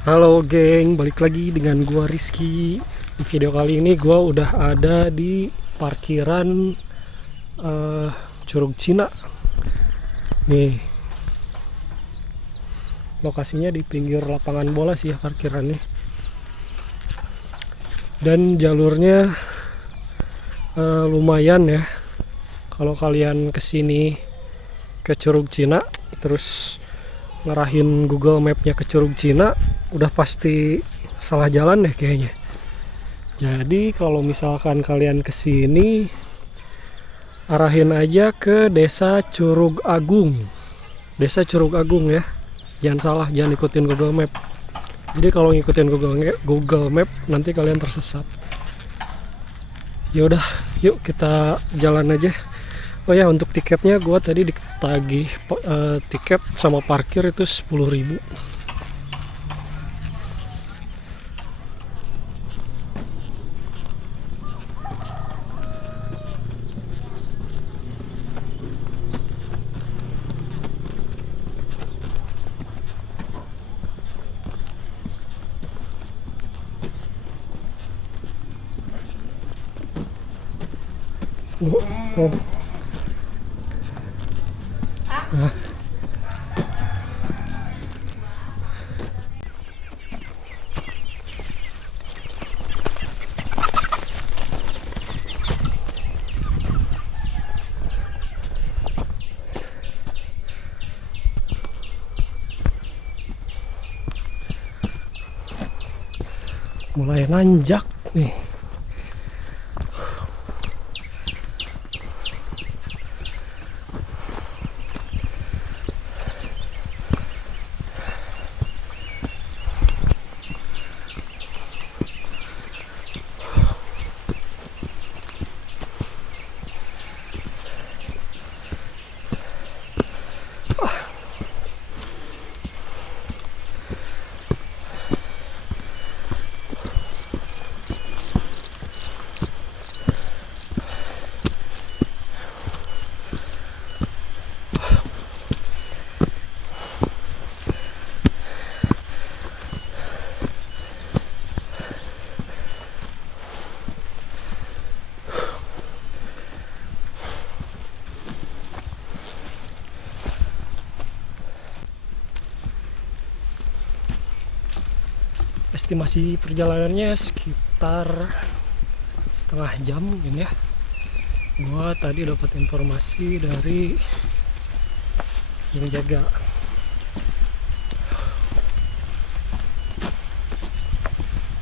Halo geng, balik lagi dengan gua Rizky. Di video kali ini gua udah ada di parkiran eh, Curug Cina. Nih, lokasinya di pinggir lapangan bola sih ya parkirannya. Dan jalurnya lumayan ya. Kalau kalian kesini ke Curug Cina, terus ngarahin Google Map-nya ke Curug Cina, udah pasti salah jalan deh kayaknya. Jadi kalau misalkan kalian kesini, arahin aja ke Desa Curug Agung. Desa Curug Agung ya. Jangan salah, jangan ikutin Google Map. Jadi kalau ngikutin Google Map nanti kalian tersesat. Ya udah, yuk kita jalan aja. Oh ya, untuk tiketnya gua tadi ditagih tiket sama parkir itu 10.000. Oh, nah, mulai nanjak nih. Estimasi perjalanannya sekitar setengah jam mungkin ya. Gua tadi dapat informasi dari yang jaga.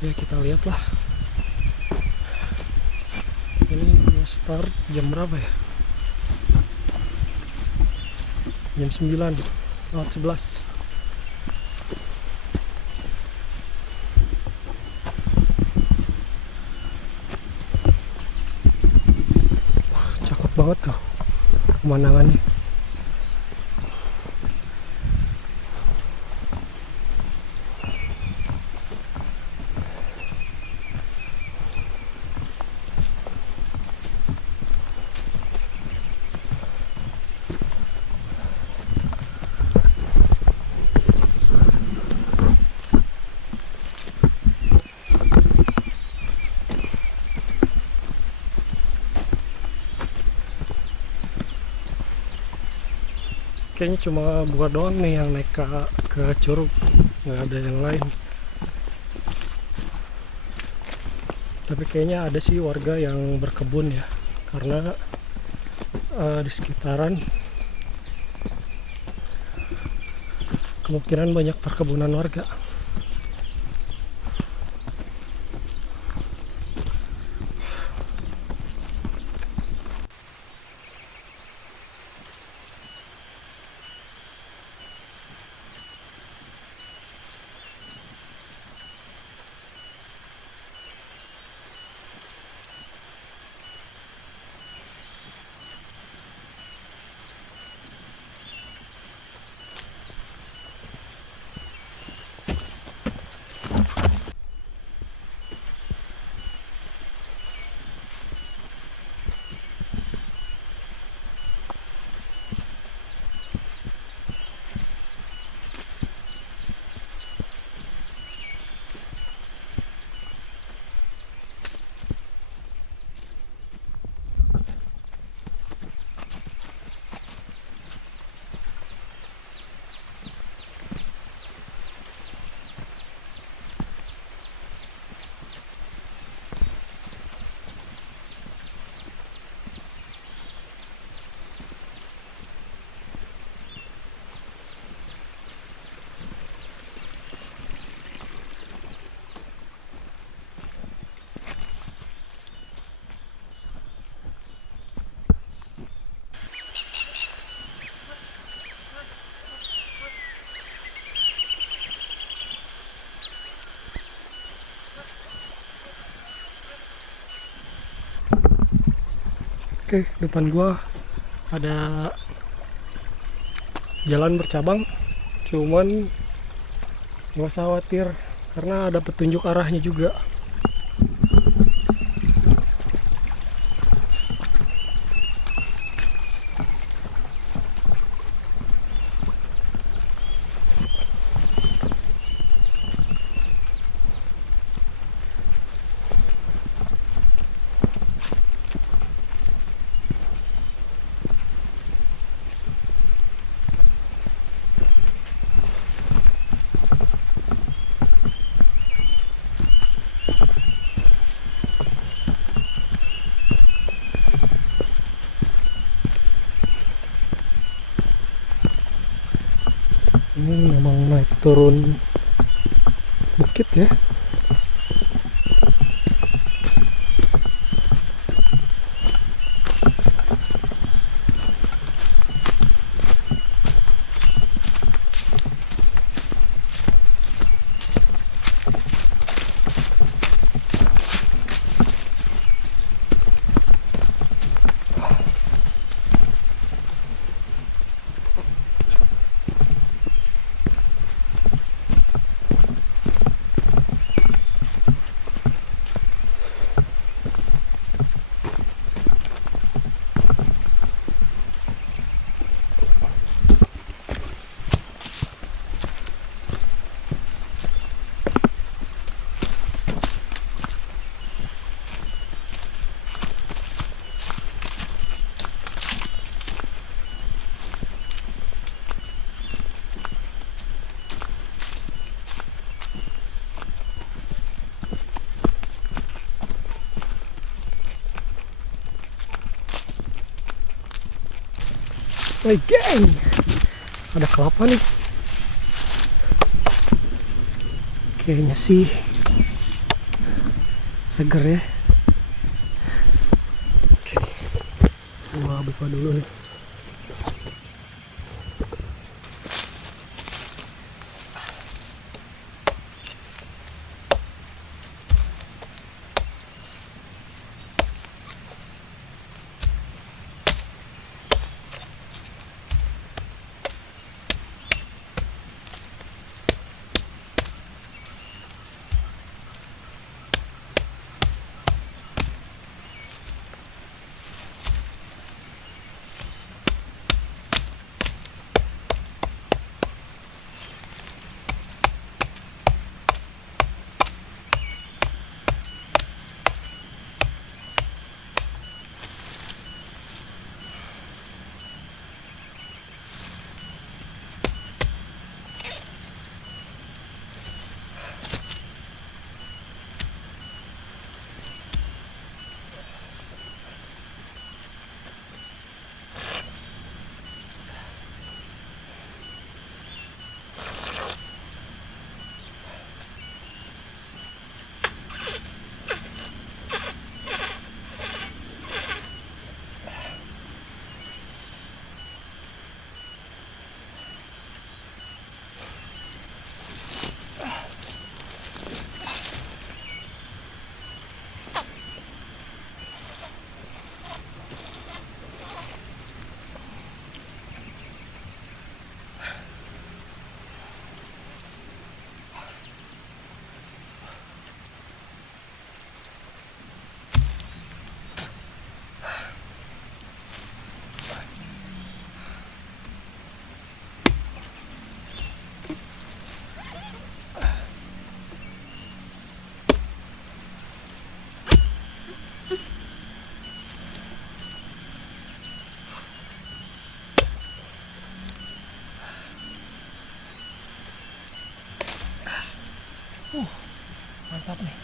Ya kita lihat lah. Ini gua start jam berapa ya? Jam 9 lewat 11. Cakep banget tuh pemandangannya. Kayaknya cuma gua doang nih yang naik ke curug, nggak ada yang lain. Tapi kayaknya ada sih warga yang berkebun ya, karena di sekitaran kemungkinan banyak perkebunan warga. Oke, depan gua ada jalan bercabang, cuman nggak usah khawatir karena ada petunjuk arahnya juga. Ini memang naik turun bukit ya. Hey geng, ada kelapa nih. Kayaknya sih seger ya. Oke, gua buka dulu nih. Mantap nih.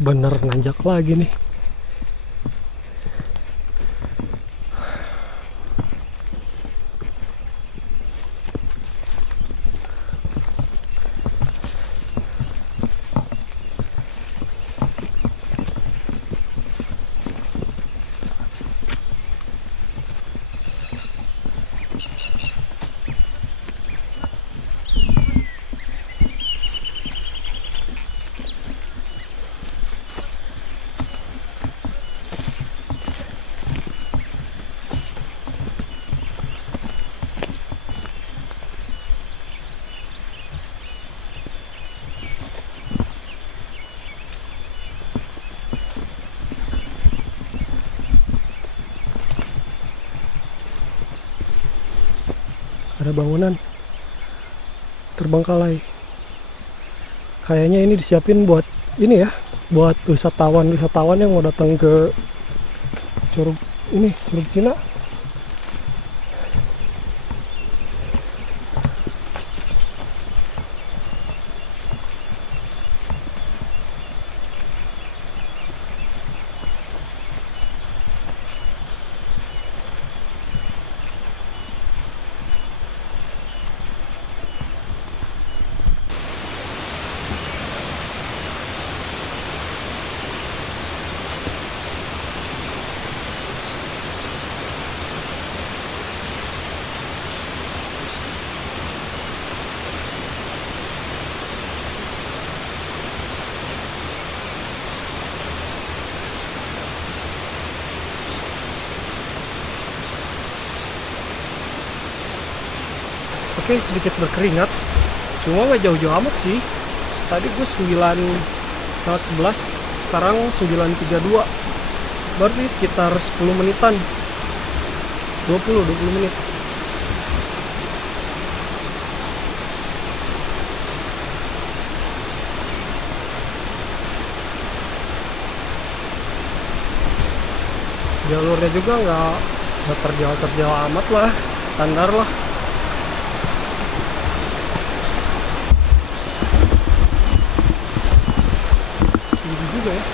bener nanjak lagi nih. Ada bangunan terbengkalai. Kayaknya ini disiapin buat ini ya, buat wisatawan yang mau datang ke Curug Cina. Oke, sedikit berkeringat, cuma nggak jauh-jauh amat sih. Tadi gue 9:11, sekarang 9:32, berarti sekitar 10 menitan, 20 menit. Jalurnya juga nggak terjauh amat lah, standar lah. Tinggi juga ya.